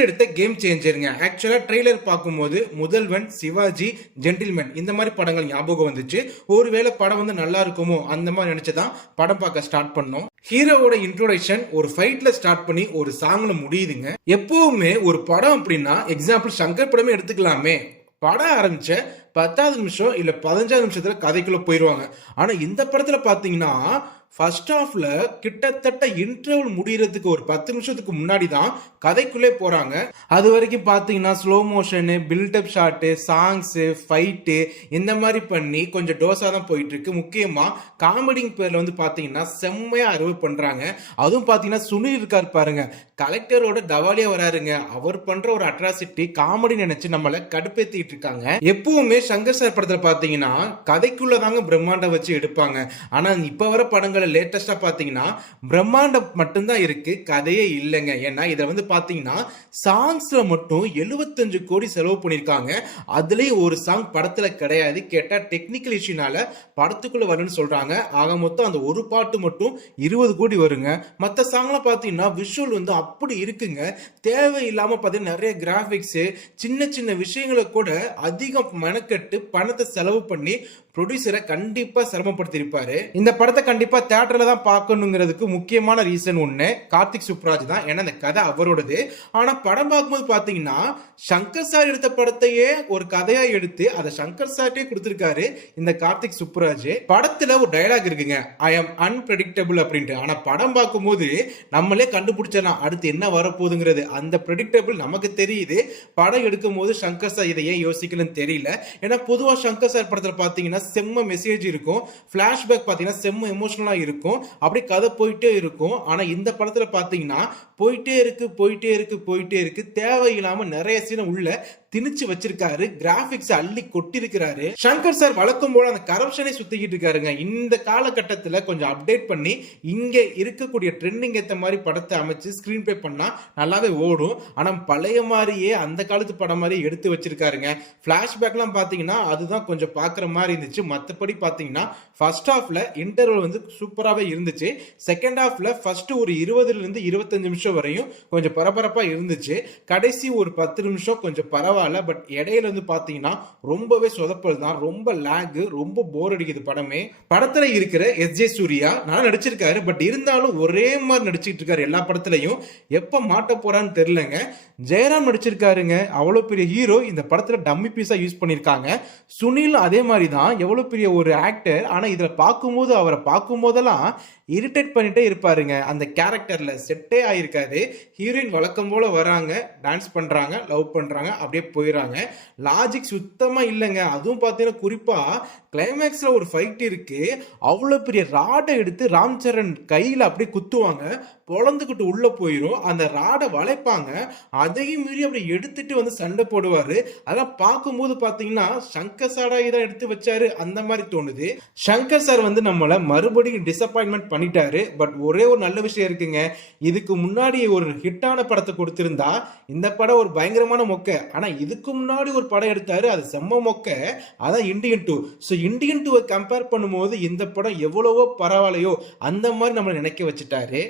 சங்கர் எடுத்த கேம் சேஞ்சருங்க. ஆக்சுவலா ட்ரெய்லர் பார்க்கும்போது முதல்வன், சிவாஜி, ஜென்டில்மேன் இந்த மாதிரி படங்கள் ஞாபகம் வந்துச்சு. ஒருவேளை படம் வந்து நல்லா இருக்குமோ அந்த மாதிரி நினைச்சுதான் படம் பார்க்க ஸ்டார்ட் பண்ணோம். ஹீரோவோட இன்ட்ரோடக்ஷன் ஒரு ஃபைட்ல ஸ்டார்ட் பண்ணி ஒரு சாங்ல முடியுதுங்க. எப்பவுமே ஒரு படம் அப்படின்னா எக்ஸாம்பிள் சங்கர் படமே எடுத்துக்கலாமே. படம் ஆரம்பிச்ச 10வது நிமிஷம் இல்ல 15வது நிமிஷத்துல கதைக்குள்ள போயிருவாங்க. ஆனா இந்த படத்துல பாத்தீங்கன்னா ஃபர்ஸ்ட் ஹாஃப்ல கிட்டத்தட்ட இன்டர்வல் முடியறதுக்கு ஒரு 10 நிமிஷத்துக்கு முன்னாடி தான் கதைக்குள்ளே போறாங்க. அது வரைக்கும் பாத்தீங்கன்னா slow motion, buildup shot, songs, fight இந்த மாதிரி பண்ணி கொஞ்சம் டோஸா தான் போயிட்டு இருக்கு. முக்கியமா காமெடிங் பேர்ல வந்து பாத்தீங்கன்னா செம்மையா அறுவை பண்றாங்க. அதுவும் பாத்தீங்கன்னா சுனில் இருக்காரு பாருங்க, கலெக்டரோட டவாலியா வராருங்க. அவர் பண்ற ஒரு அட்ராசிட்டி காமெடி நினைச்சு நம்மள கடுப்பேத்திட்டு இருக்காங்க. எப்பவுமே சங்கர் சார் படத்துல பாத்தீங்கன்னா கதைக்குள்ளதாங்க பிரம்மாண்டம் வச்சு எடுப்பாங்க. ஆனா இப்ப வர படங்கள் லேட்டஸ்டா பாத்தீங்கன்னா பிரம்மாண்டம் மட்டும்தான் இருக்கு, கதையே இல்லைங்க. ஏன்னா இத வந்து பாத்தீங்கன்னா சாங்ஸ்ல மட்டும் 75 கோடி செலவு பண்ணிருக்காங்க. அதுலயும் ஒரு சாங் படத்துல கிடையாது. கேட்டா டெக்னிக்கல் இஷ்யூனால படத்துக்குள்ள வரும்னு சொல்றாங்க. ஆக மொத்தம் அந்த ஒரு பாட்டு மட்டும் 20 கோடி வருங்க. மத்த சாங்ல பாத்தீங்கன்னா விஷுவல் வந்து அப்படி இருக்குங்க. தேவையில்லாம பாத்தீங்கன்னா நிறைய கிராபிக்ஸ், சின்ன சின்ன விஷயங்களை கூட அதிகம் மெனக்கெட்டு பணத்தை செலவு பண்ணி ப்ரொடியூசரை கண்டிப்பா சிரமப்படுத்திருப்பாரு. இந்த படத்தை கண்டிப்பா தியேட்டர்ல தான் பார்க்கணுங்கிறதுக்கு முக்கியமான ரீசன் ஒண்ணு கார்த்திக் சுப்ராஜ் தான். ஏன்னா இந்த கதை அவரோடது. ஆனா படம் பார்க்கும்போது பாத்தீங்கன்னா சங்கர் சார் எடுத்த படத்தையே ஒரு கதையா எடுத்து அதை சங்கர் சார்ட்டே கொடுத்திருக்காரு இந்த கார்த்திக் சுப்ராஜ். படத்துல ஒரு டயலாக் இருக்குங்க, ஐ எம் அன்பிரடிக்டபிள் அப்படின்ட்டு. ஆனா படம் பார்க்கும்போது நம்மளே கண்டுபிடிச்சிடலாம் அடுத்து என்ன வரப்போகுதுங்கிறது. அந்த ப்ரெடிக்டபிள் நமக்கு தெரியுது. படம் எடுக்கும் போது சங்கர் சார் இதை ஏன் யோசிக்கலன்னு தெரியல. ஏன்னா பொதுவா சங்கர் சார் படத்துல பாத்தீங்கன்னா செம்ம மெசேஜ் இருக்கும், பிளாஷ்பேக் பாத்தீங்கன்னா செம்ம எமோஷனலா இருக்கும், அப்படி கதை போயிட்டே இருக்கும். ஆனா இந்த படத்துல பாத்தீங்கன்னா போயிட்டே இருக்கு, தேவையில்லாம நிறைய சீனை உள்ள திணிச்சு வச்சிருக்காரு. கிராபிக்ஸ் அள்ளி கொட்டி இருக்கிறாரு. சங்கர் சார் வழக்கம் போல அந்த கரப்ஷனை சுத்திக்கிட்டு இருக்காருங்க. இந்த காலகட்டத்தில் கொஞ்சம் அப்டேட் பண்ணி இங்க இருக்கக்கூடிய ட்ரெண்டிங் ஏத்த மாதிரி படத்தை அமைச்சு ஸ்கிரீன் பிளே பண்ணா நல்லாவே ஓடும். ஆனா பழைய மாதிரியே அந்த காலத்து படம் மாதிரி எடுத்து வச்சிருக்காருங்க. பிளாஷ்பேக்லாம் பாத்தீங்கன்னா அதுதான் கொஞ்சம் பாக்குற மாதிரி இருந்துச்சு. மற்றபடி பாத்தீங்கன்னா ஃபர்ஸ்ட் ஹாஃப்ல இன்டர்வல் வந்து சூப்பராகவே இருந்துச்சு. செகண்ட் ஹாஃப்ல ஃபர்ஸ்ட் ஒரு 20 இருந்து 25 நிமிஷம் வரையும் கொஞ்சம் பரபரப்பா இருந்துச்சு. கடைசி ஒரு 10 நிமிஷம் கொஞ்சம் பரவாயில்ல. பட் இடையில வந்து பாத்தீங்கன்னா ரொம்பவே சொதப்பல் தான், ரொம்ப லேக், ரொம்ப போர் அடிக்குது படமே. படத்துல இருக்கிற எஸ்.ஜே. சூர்யா நல்லா நடிச்சிருக்காரு. பட் இருந்தாலும் ஒரே மாதிரி நடிச்சிட்டு இருக்காரு எல்லா படத்துலயும். எப்ப மாட்ட போறான்னு தெரியலங்க. ஜெயராம் நடிச்சிருக்காருங்க, அவ்வளவு பெரிய ஹீரோ. இந்த படத்துல டம்மி பீஸா யூஸ் பண்ணிருக்காங்க. சுனில் அதே மாதிரி தான், எவ்வளவு பெரிய ஒரு ஆக்டர். ஆனா இதுல பார்க்கும்போது அவரை பார்க்கும் போதெல்லாம் இரிட்டேட் பண்ணிட்டே இருப்பாருங்க. அந்த கேரக்டர்ல செட்டே ஆயிருக்காது. ஹீரோயின் வழக்கம் போல வராங்க, டான்ஸ் பண்றாங்க, லவ் பண்றாங்க, அப்படியே போயிடறாங்க. லாஜிக் சுத்தமா இல்லைங்க. அதுவும் பார்த்தீங்கன்னா குறிப்பா கிளைமேக்ஸ்ல ஒரு ஃபைட் இருக்கு. அவ்வளோ பெரிய ராடை எடுத்து ராம் சரண் கையில் அப்படியே குத்துவாங்க, பொழந்துக்கிட்டு உள்ள போயிடும். அந்த ராடை வளைப்பாங்க, அதையும் மீறி அப்படி எடுத்துட்டு வந்து சண்டை போடுவாரு. அதெல்லாம் பார்க்கும்போது பார்த்தீங்கன்னா சங்கர் சாரா இதை எடுத்து வச்சாரு அந்த மாதிரி தோணுது. சங்கர் சார் வந்து நம்மளை மறுபடியும் டிசப்பாயின்மெண்ட் பண்ணிட்டாரு. பட் ஒரே ஒரு நல்ல விஷயம் இருக்குங்க, இதுக்கு முன்னாடி ஒரு ஹிட்டான படத்தை கொடுத்திருந்தா இந்த படம் ஒரு பயங்கரமான மொக்க. ஆனா இதுக்கு முன்னாடி ஒரு படம் எடுத்தாரு, அது செம்ம மொக்க. அதான் இண்டியன் 2. ஸோ இண்டியன் 2 கம்பேர் பண்ணும்போது இந்த படம் எவ்வளவோ பரவாயில்லையோ அந்த மாதிரி நம்மளை நினைக்க வச்சுட்டாரு.